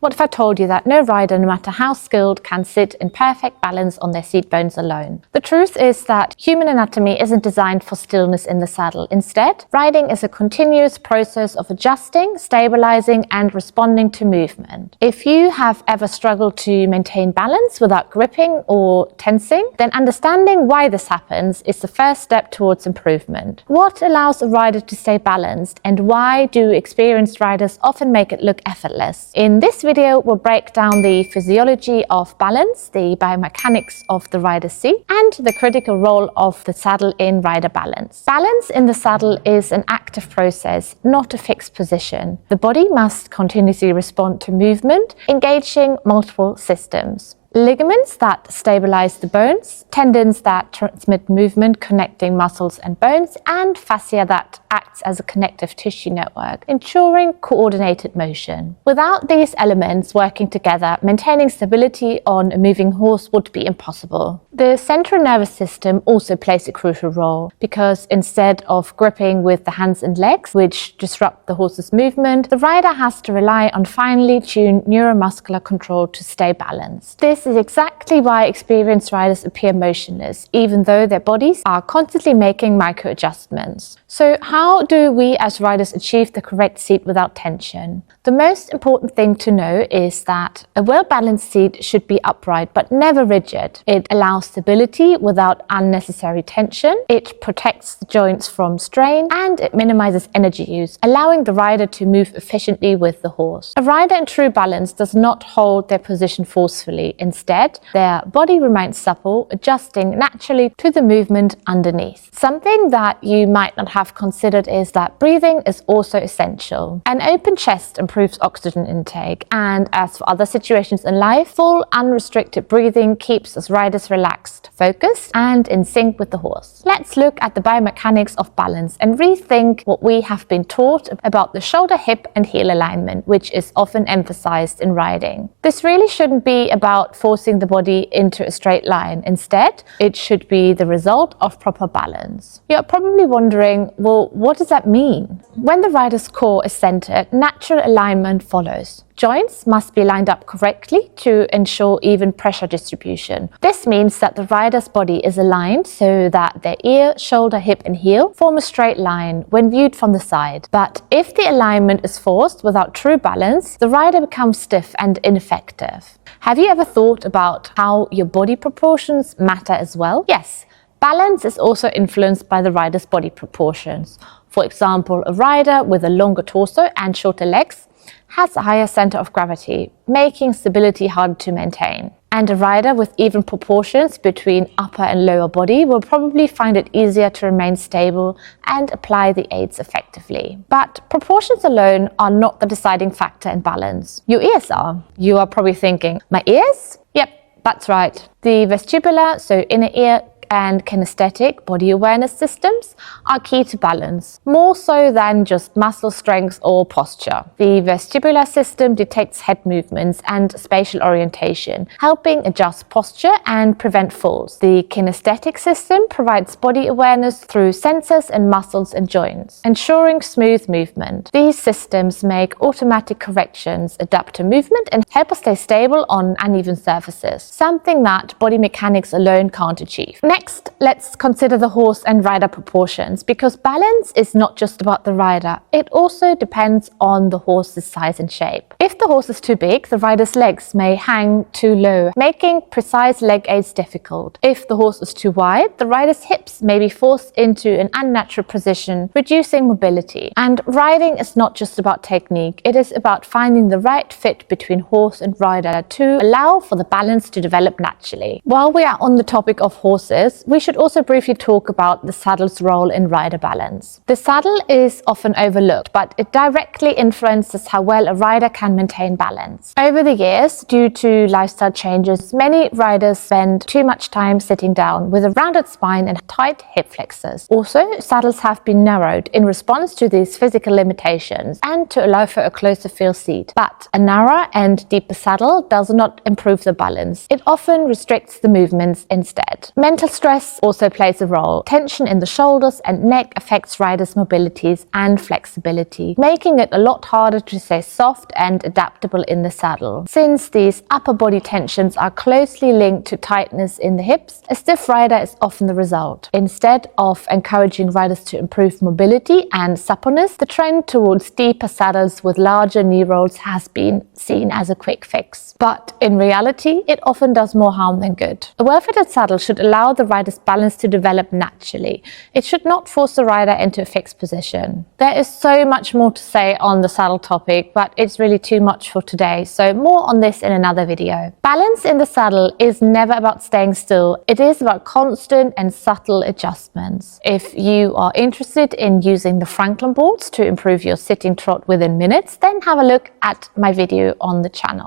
What if I told you that no rider, no matter how skilled, can sit in perfect balance on their seat bones alone? The truth is that human anatomy isn't designed for stillness in the saddle. Instead, riding is a continuous process of adjusting, stabilizing, and responding to movement. If you have ever struggled to maintain balance without gripping or tensing, then understanding why this happens is the first step towards improvement. What allows a rider to stay balanced, and why do experienced riders often make it look effortless? In this video, we'll break down the physiology of balance, the biomechanics of the rider's seat, and the critical role of the saddle in rider balance. Balance in the saddle is an active process, not a fixed position. The body must continuously respond to movement, engaging multiple systems. Ligaments that stabilize the bones, tendons that transmit movement connecting muscles and bones, and fascia that acts as a connective tissue network, ensuring coordinated motion. Without these elements working together, maintaining stability on a moving horse would be impossible. The central nervous system also plays a crucial role, because instead of gripping with the hands and legs, which disrupt the horse's movement, the rider has to rely on finely tuned neuromuscular control to stay balanced. This is exactly why experienced riders appear motionless, even though their bodies are constantly making micro adjustments. So how do we as riders achieve the correct seat without tension? The most important thing to know is that a well-balanced seat should be upright but never rigid. It allows stability without unnecessary tension, it protects the joints from strain, and it minimizes energy use, allowing the rider to move efficiently with the horse. A rider in true balance does not hold their position forcefully. Instead, their body remains supple, adjusting naturally to the movement underneath. Something that you might not have considered is that breathing is also essential. An open chest improves oxygen intake, and as for other situations in life, full unrestricted breathing keeps us riders relaxed, focused, and in sync with the horse. Let's look at the biomechanics of balance and rethink what we have been taught about the shoulder, hip, and heel alignment, which is often emphasized in riding. This really shouldn't be about forcing the body into a straight line. Instead, it should be the result of proper balance. You're probably wondering, well, what does that mean? When the rider's core is centered, natural alignment follows. Joints must be lined up correctly to ensure even pressure distribution. This means that the rider's body is aligned so that their ear, shoulder, hip, and heel form a straight line when viewed from the side. But if the alignment is forced without true balance, the rider becomes stiff and ineffective. Have you ever thought about how your body proportions matter as well? Yes. Balance is also influenced by the rider's body proportions. For example, a rider with a longer torso and shorter legs has a higher center of gravity, making stability hard to maintain. And a rider with even proportions between upper and lower body will probably find it easier to remain stable and apply the aids effectively. But proportions alone are not the deciding factor in balance. Your ears are. You are probably thinking, my ears? Yep, that's right. The vestibular, so inner ear, and kinesthetic body awareness systems are key to balance, more so than just muscle strength or posture. The vestibular system detects head movements and spatial orientation, helping adjust posture and prevent falls. The kinesthetic system provides body awareness through sensors in muscles and joints, ensuring smooth movement. These systems make automatic corrections, adapt to movement, and help us stay stable on uneven surfaces, something that body mechanics alone can't achieve. Next, let's consider the horse and rider proportions, because balance is not just about the rider. It also depends on the horse's size and shape. If the horse is too big, the rider's legs may hang too low, making precise leg aids difficult. If the horse is too wide, the rider's hips may be forced into an unnatural position, reducing mobility. And riding is not just about technique. It is about finding the right fit between horse and rider to allow for the balance to develop naturally. While we are on the topic of horses, we should also briefly talk about the saddle's role in rider balance. The saddle is often overlooked, but it directly influences how well a rider can maintain balance. Over the years, due to lifestyle changes, many riders spend too much time sitting down with a rounded spine and tight hip flexors. Also, saddles have been narrowed in response to these physical limitations and to allow for a closer feel seat. But a narrower and deeper saddle does not improve the balance. It often restricts the movements instead. Mental stress also plays a role. Tension in the shoulders and neck affects riders' mobilities and flexibility, making it a lot harder to stay soft and adaptable in the saddle. Since these upper body tensions are closely linked to tightness in the hips, a stiff rider is often the result. Instead of encouraging riders to improve mobility and suppleness, the trend towards deeper saddles with larger knee rolls has been seen as a quick fix. But in reality, it often does more harm than good. A well-fitted saddle should allow the rider's balance to develop naturally. It should not force the rider into a fixed position. There is so much more to say on the saddle topic, but it's really too much for today, so more on this in another video. Balance in the saddle is never about staying still. It is about constant and subtle adjustments. If you are interested in using the Franklin boards to improve your sitting trot within minutes, then have a look at my video on the channel.